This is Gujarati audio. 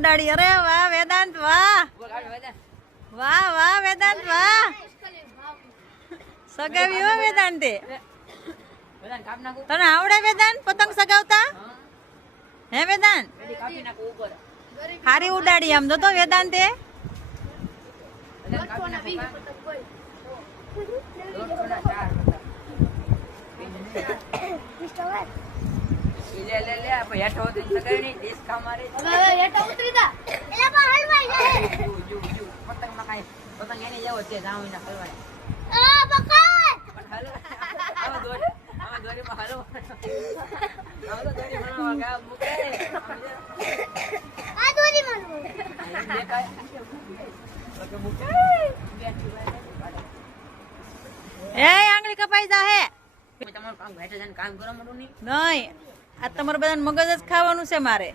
ઉડાડી. અરે વાહ વેદાંત, વાહ વાહ વાહ વેદાંત, વાહ સગાવી હો વેદાંતે. તને આવડે વેદાંત પતંગ સગાવતા? હે વેદાંત હારી ઉડાડી આમ તો વેદાંતે. પતંગ એને જેવો છે આંગળી કપાઈ જાહે. તમારું કામ ઘાટે જઈને કામ કરવા માંડું નહીં. આ તમારે બધાને મગજ જ ખાવાનું છે મારે.